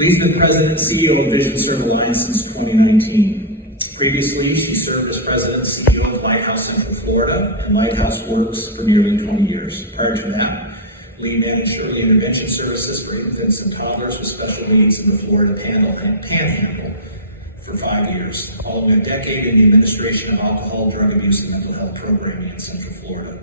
Lee's been president and CEO of VisionServe Alliance since 2019. Previously, she served as president and CEO of Lighthouse Central Florida and Lighthouse Works for nearly 20 years. Prior to that, Lee managed early intervention services for infants and toddlers with special needs in the Florida Panhandle for 5 years, following a decade in the administration of alcohol, drug abuse, and mental health programming in Central Florida.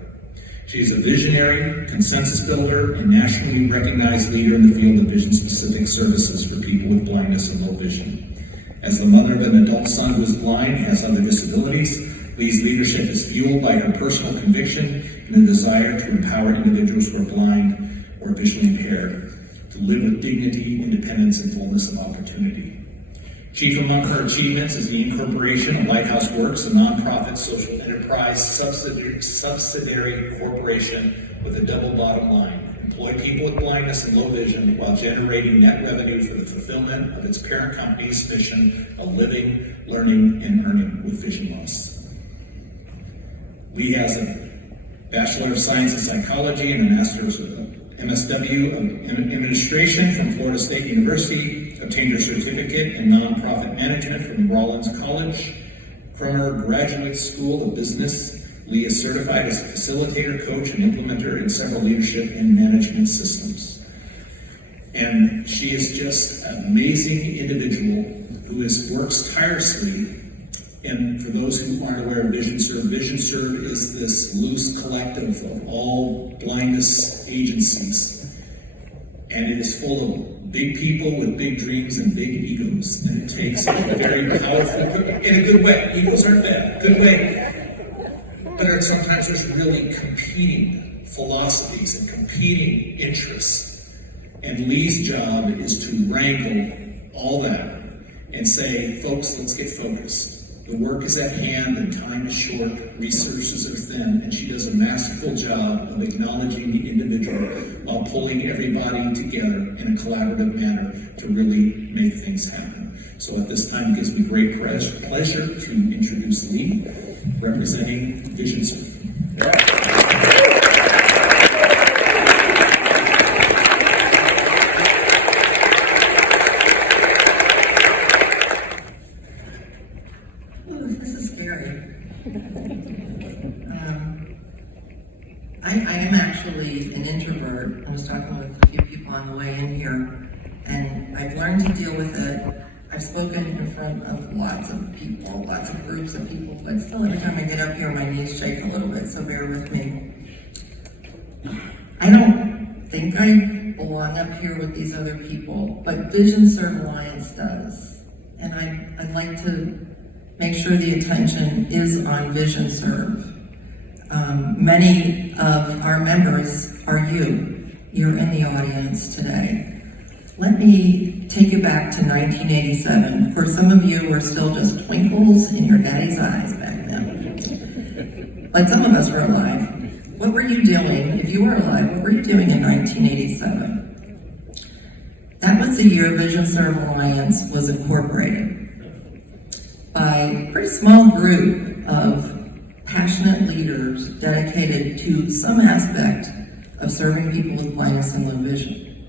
She is a visionary, consensus builder, and nationally recognized leader in the field of vision-specific services for people with blindness and low vision. As the mother of an adult son who is blind and has other disabilities, Lee's leadership is fueled by her personal conviction and a desire to empower individuals who are blind or visually impaired to live with dignity, independence, and fullness of opportunity. Chief among her achievements is the incorporation of Lighthouse Works, a nonprofit social enterprise subsidiary corporation with a double bottom line: employ people with blindness and low vision while generating net revenue for the fulfillment of its parent company's mission of living, learning, and earning with vision loss. Lee has a Bachelor of Science in Psychology and a Master's of MSW of Administration from Florida State University, obtained her certificate in nonprofit management from Rollins College. From her Graduate School of Business, Lee is certified as a facilitator, coach, and implementer in several leadership and management systems. And she is just an amazing individual who works tirelessly. And for those who aren't aware of VisionServe, VisionServe is this loose collective of all blindness agencies. And it is full of big people with big dreams and big egos. And it takes a very powerful, in a good way. Egos aren't bad, good way. But sometimes there's really competing philosophies and competing interests. And Lee's job is to wrangle all that and say, folks, let's get focused. The work is at hand and time is short, resources are thin, and she does a masterful job of acknowledging the individual while pulling everybody together in a collaborative manner to really make things happen. So at this time, it gives me great pleasure to introduce Lee, representing VisionServe. I am actually an introvert. I was talking with a few people on the way in here, and I've learned to deal with it. I've spoken in front of lots of people, lots of groups of people, but still every time I get up here, my knees shake a little bit, so bear with me. I don't think I belong up here with these other people, but VisionServe Alliance does. And I'd like to make sure the attention is on VisionServe. Many of our members are you. You're in the audience today. Let me take you back to 1987. For some of you, we're still just twinkles in your daddy's eyes back then. Like some of us were alive. What were you doing, if you were alive, what were you doing in 1987? That was the year VisionServe Alliance was incorporated by a pretty small group of passionate leaders dedicated to some aspect of serving people with blindness and low vision.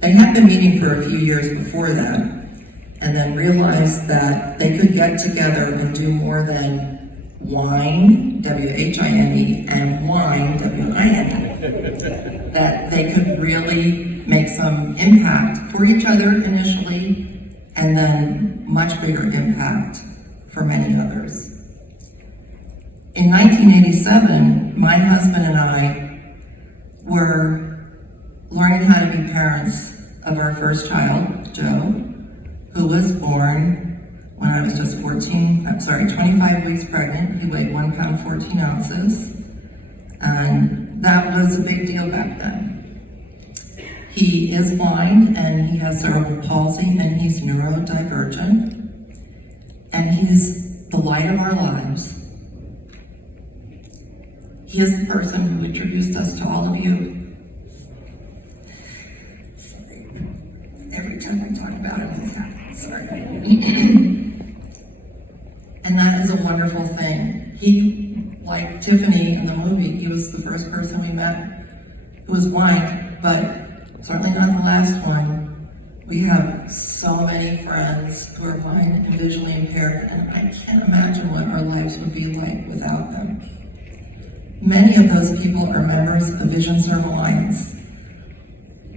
They had been meeting for a few years before that, and then realized that they could get together and do more than whine, W-H-I-N-E, and wine, W-I-N-E. That they could really make some impact for each other initially, and then much bigger impact for many others. In 1987, my husband and I were learning how to be parents of our first child, Joe, who was born when I was just 25 weeks pregnant. He weighed 1 pound, 14 ounces. And that was a big deal back then. He is blind and he has cerebral palsy and he's neurodivergent. And he's the light of our lives. He is the person who introduced us to all of you. Sorry. Every time I talk about him, he's happy. Sorry. And that is a wonderful thing. He, like Tiffany in the movie, he was the first person we met who was blind, but certainly not the last one. We have so many friends who are blind and visually impaired, and I can't imagine what our lives would be like without them. Many of those people are members of VisionServe Alliance.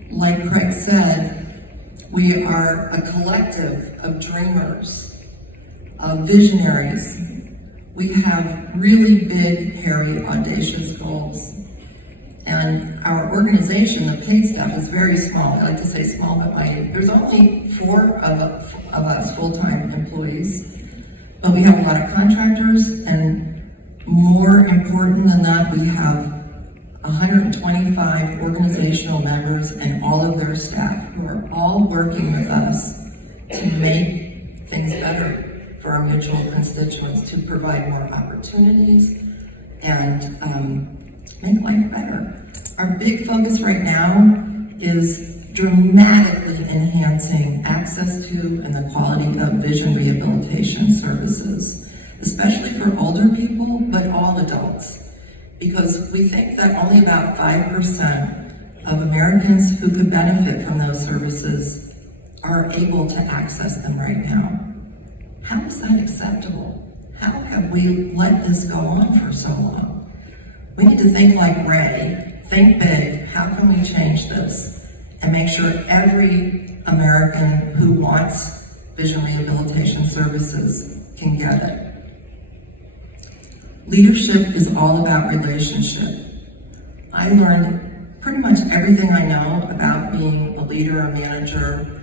Like Craig said, we are a collective of dreamers, of visionaries. We have really big, hairy, audacious goals. And our organization, the paid staff, is very small. I like to say small, but there's only 4 of us full-time employees. But we have a lot of contractors, and more important than that, we have 125 organizational members and all of their staff who are all working with us to make things better for our mutual constituents, to provide more opportunities and make life better. Our big focus right now is dramatically enhancing access to and the quality of vision rehabilitation services, especially for older people, but all adults. Because we think that only about 5% of Americans who could benefit from those services are able to access them right now. How is that acceptable? How have we let this go on for so long? We need to think like Ray, think big. How can we change this and make sure every American who wants vision rehabilitation services can get it? Leadership is all about relationship. I learned pretty much everything I know about being a leader or manager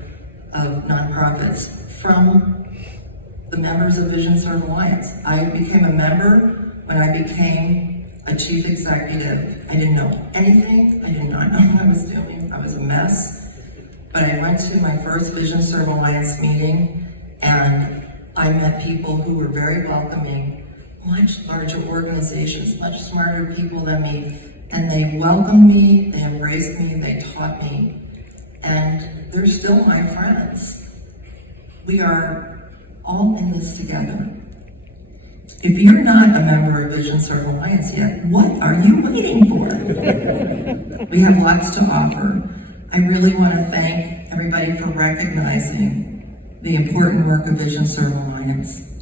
of nonprofits from the members of VisionServe Alliance. I became a member when I became a chief executive. I didn't know anything. I did not know what I was doing. I was a mess. But I went to my first VisionServe Alliance meeting, and I met people who were very welcoming, much larger organizations, much smarter people than me, and they welcomed me, they embraced me, they taught me, and they're still my friends. We are all in this together. If you're not a member of VisionServe Alliance yet, what are you waiting for? We have lots to offer. I really want to thank everybody for recognizing the important work of VisionServe Alliance.